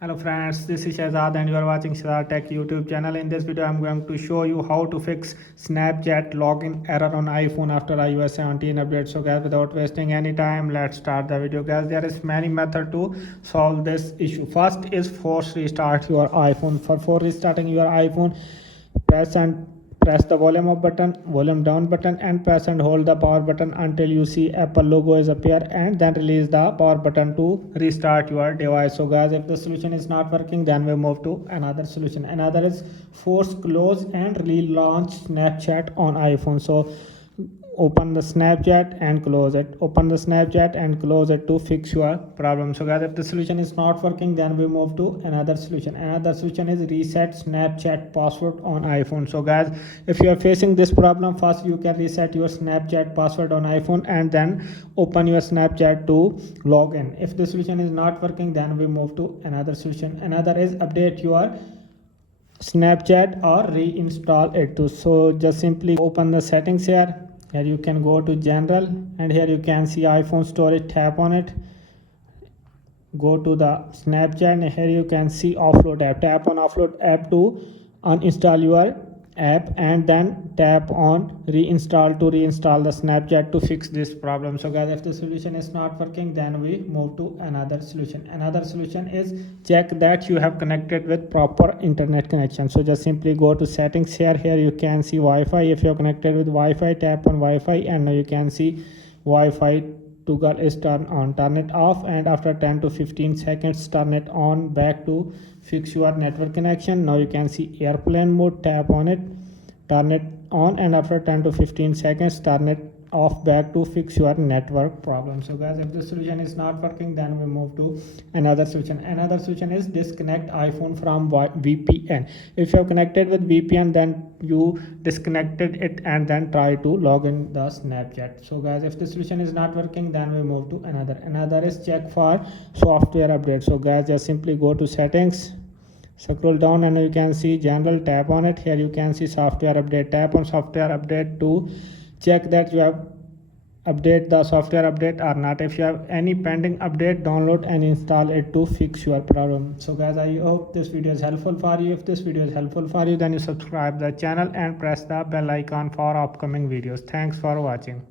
Hello friends, this is Shahzad and you are watching Shahzad Tech YouTube channel. In this video, I'm going to show you how to fix Snapchat login error on iPhone after iOS 17 update. So guys, without wasting any time, let's start the video. Guys, there is many method to solve this issue. First is force restart your iPhone. For restarting your iPhone, press and press the volume down button, and press and hold the power button until you see Apple logo is appear, and then release the power button to restart your device. So guys, if the solution is not working, then we move to another solution. Another is force close and relaunch Snapchat on iPhone. So open the Snapchat and close it, open the Snapchat and close it to fix your problem. So guys, if the solution is not working, then we move to another solution. Another solution is reset Snapchat password on iPhone. So guys, if you are facing this problem, first you can reset your Snapchat password on iPhone and then open your Snapchat to log in. If the solution is not working, then we move to another solution. Another is update your Snapchat or reinstall it too. So just simply open the settings here. Here you can go to general, and here you can see iPhone storage, tap on it. Go to the Snapchat, and here you can see offload app. Tap on offload app to uninstall your app, and then tap on reinstall to reinstall the Snapchat to fix this problem. So guys, if the solution is not working, then we move to another solution. Another solution is check that you have connected with proper internet connection. So just simply go to settings here. Here you can see Wi-Fi. If you're connected with Wi-Fi, tap on Wi-Fi, and now you can see Wi-Fi toggle is turned on. Turn it off, and after 10 to 15 seconds turn it on back to fix your network connection. Now you can see airplane mode, tap on it, turn it on, and after 10 to 15 seconds turn it off back to fix your network problem. So guys, if the solution is not working, then we move to another solution. Another solution is disconnect iPhone from VPN. If you have connected with VPN, then you disconnected it and then try to log in the Snapchat. So guys, if the solution is not working, then we move to another is check for software update. So guys, just simply go to settings, scroll down, and you can see general, tap on it. Here you can see software update. Tap on software update to check that you have update the software update or not. If you have any pending update, download and install it to fix your problem. So guys, I hope this video is helpful for you. If this video is helpful for you, then you subscribe the channel and press the bell icon for upcoming videos. Thanks for watching.